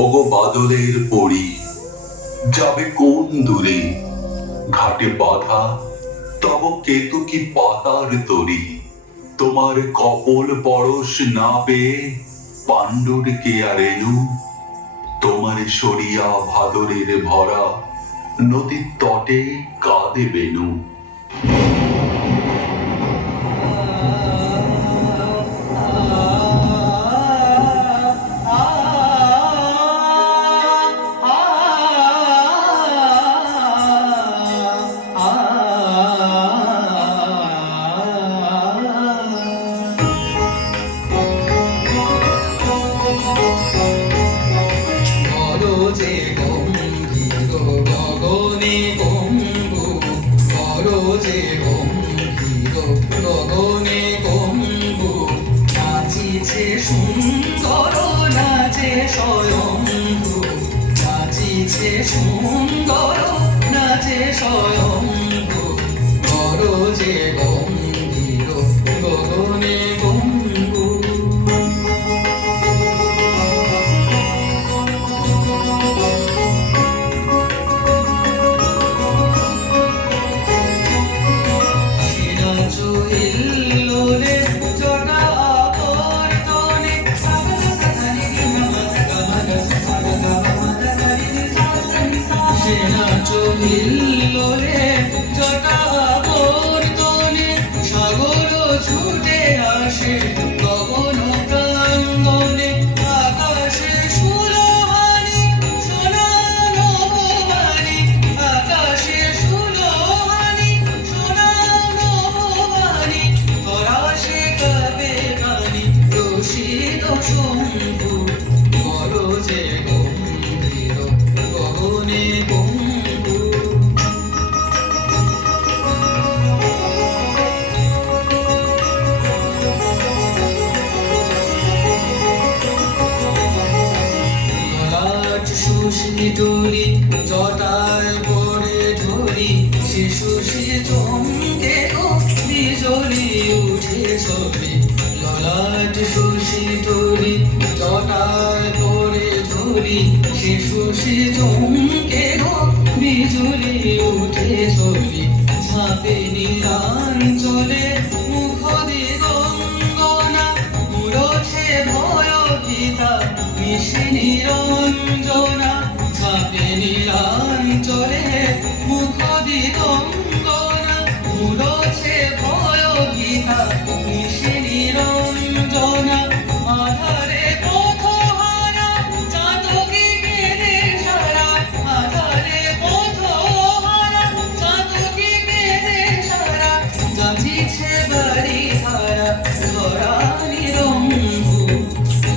ওগো বাদলের পরি, যাবে কোন দূরে? ঘাটে বাঁধা তব কেতকী পাতার তরি। তোমার কপল পরশ না পেয়ে পাণ্ডুর কে আর এলু? তোমার সরিয়া ভাদরের ভরা নদীর তটে কাঁদে বেনু। সুন্দর নাচে স্বয়ম্ভু, নাচিছে সুন্দর নাচে স্বয়ম্ভু। করো যে গম্ভীর গগনে গম্ভু। সাগর ছুটে আসে গগন প্রাঙ্গণে, আকাশে সুলহানি সোনা নববাণী, আকাশে সুলহানি সোনা নববাণী। পরাশে গাবে গানি রসিদ শম্ভু, বলো যে গম্ভীর গগনে গম্ভু। সুশীতলি জটায় পড়ে ঝরি, শিশু চমকে গো বিজলি উঠে ছবি। ললাট সুশীতলি জটায় পড়ে ঝরি, শিশু চমকে গো বিজলি উঠে ছবি। ঝাঁপে নীলাঞ্চলে মুখ দিগঙ্গনা, মুরছে ভয় গীতা মিশে নিরঞ্জনা। ঝাঁপে নীলাঞ্চলে মুখ দিগঙ্গনা, মুরছে ভয় গীতা মিশে নিরঞ্জনা। আধারে পথহারা চাতকী কেঁদে সারা, আধারে পথহারা চাতকী কেঁদে সারা। যাচিছে বাড়ি হারা ধরা নিরম্ভু,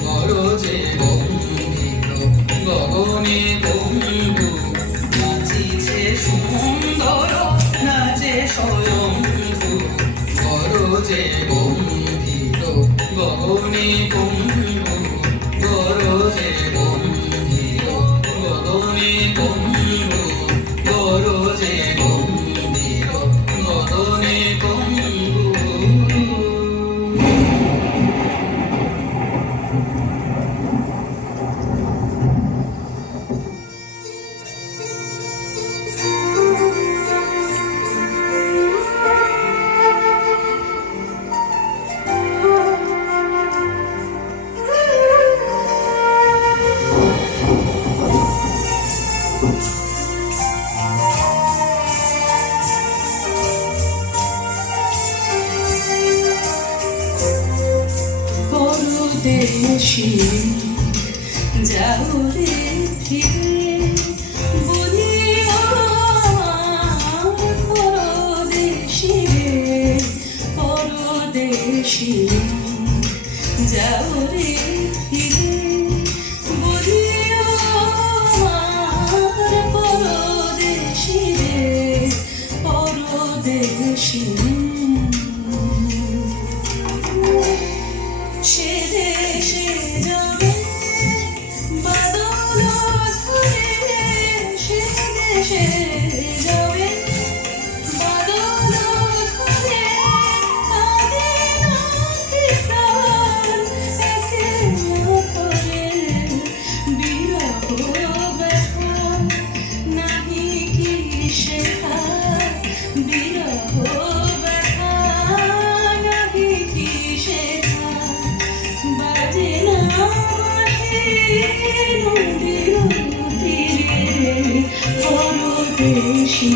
করো যে গম্ভীর গগনে গম্ভু। নাচিছে সুন্দর নাচে স্বয়ম্ভু, করো যে গম্ভীর গগনে গম্ভু। করো যে গম্ভীর গগনে গম্ভু, করো যে গম্ভীর গগনে গম্ভু। পরদেশী যাও রে ফিরে, বলিও পরদেশী রে, পরদেশী যাও রে ফিরে, বলিও পরদেশী রে, পরদেশী। সে দেশে যাবে বাদল ধরে, সে দেশে যাবে বাদল ধরে। কাঁদে নাকি প্রাণ একে করে, বিরহ পরদেশি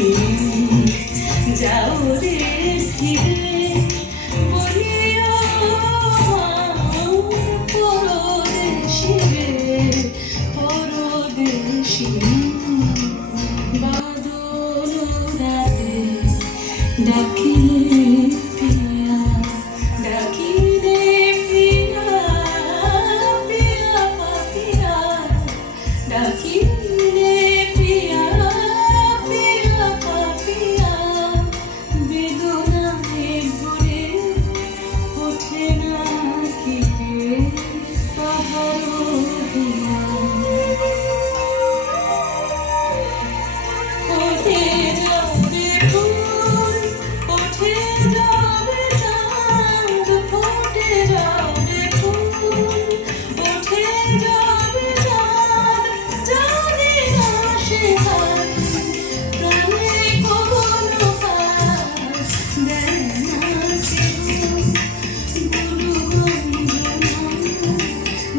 যাও রে ফিরে বলিও পরদেশি রে পরদেশি বাদল রাতে ডাকিলে প্রিয়া ডাকিলে প্রিয়া প্রিয়া পাপিয়া ডাকিলে প্রিয়া প্রিয়া পাপিয়া বেদনায় ভরে ওঠে না কি রে তাহার দিয়া ওঠে যাবে ফুল ওঠে যাবে চাঁদ ফোটে যাবে ফুল ওঠে যাবে চাঁদ জানি না সে প্রাণে কোনো কাজ দেয় না সে গুরু গঞ্জন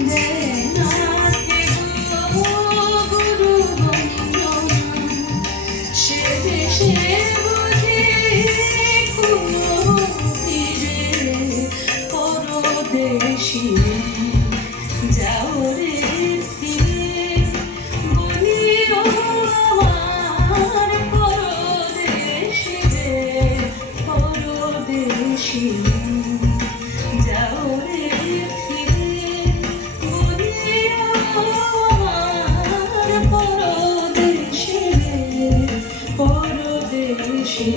দেয় না সে গুরু গঞ্জন সে দেশে বুঝি কোনো ফিরে পরদেশি যাও রে ফিরে বলিও আমার পরদেশি রে পরদেশি যাও রে ফিরে বলিও আমার পরদেশি রে পরদেশি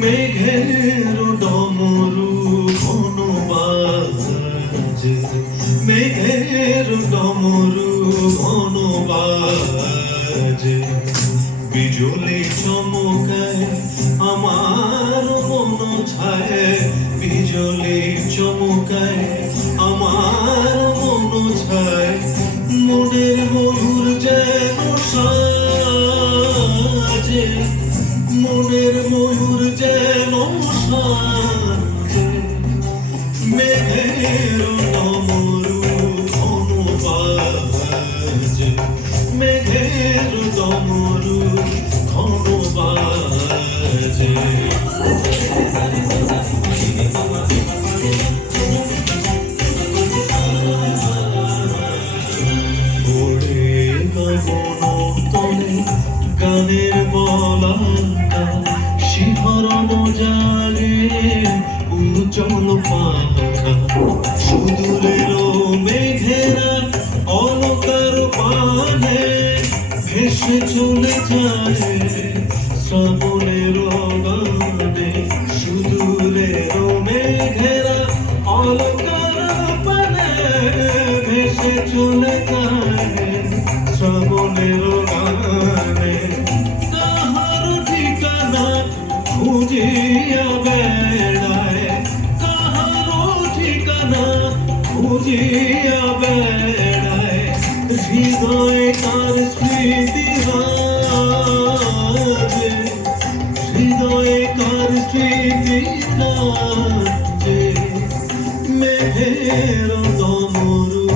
মেঘের ডমরু ঘন বাজে মেঘের ডমরু ঘন বাজে বিজলি চমকায় আমার মন ছায় বিজলি চমকায় আমার মন ছায় মনের ময়ূর যেন সাজে মনের ময়ূর যেন সাজে মেঘের ডমরু ঘন বাজে মেঘের ডমরু ঘন বাজে ওরে গগন তলে গানের বলাকা শিহরণ জাগে উজ্জ্বল পাখা সুদূরের মেঘেরা অলকার পানে ভেসে চলে যায় শ্রাবণের গানে সুদূরের মেঘেরা অলকার পানে ভেসে চলে যায় শ্রাবণের গানে তাহার ঠিকানা খুঁজিয়া বেড়ায় তাহার ঠিকানা খুঁজিয়া বেড়ায় হৃদয় তার স্মৃতি রাজে হৃদয়ে তার স্মৃতি রাজে মেঘের ডমরু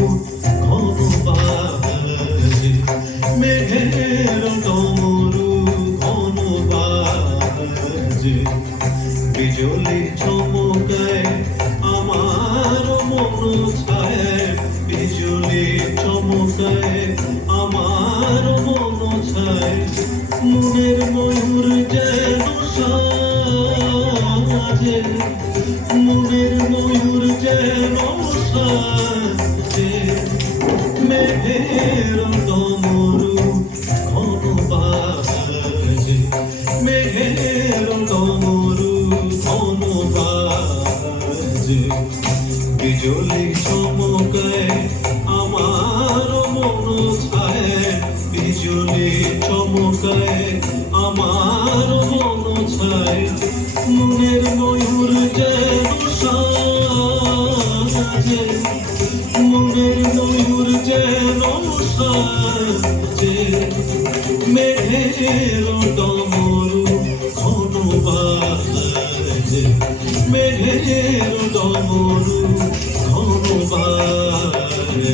ঘন বাজে মেঘের ডমরু ঘন বাজে বিজলি চমকায় আমার মন ছায় বিজলি চমকায় আমার মন ছায় মনের ময়ূর যেন সাজে মনের ময়ূর যেন সাজে মেঘের ডমরু ঘন বাজে মেঘের ডমরু ঘন বাজে বিজলি চমকায় আমার মন ছায় মেঘের ডমরু ঘন বাজে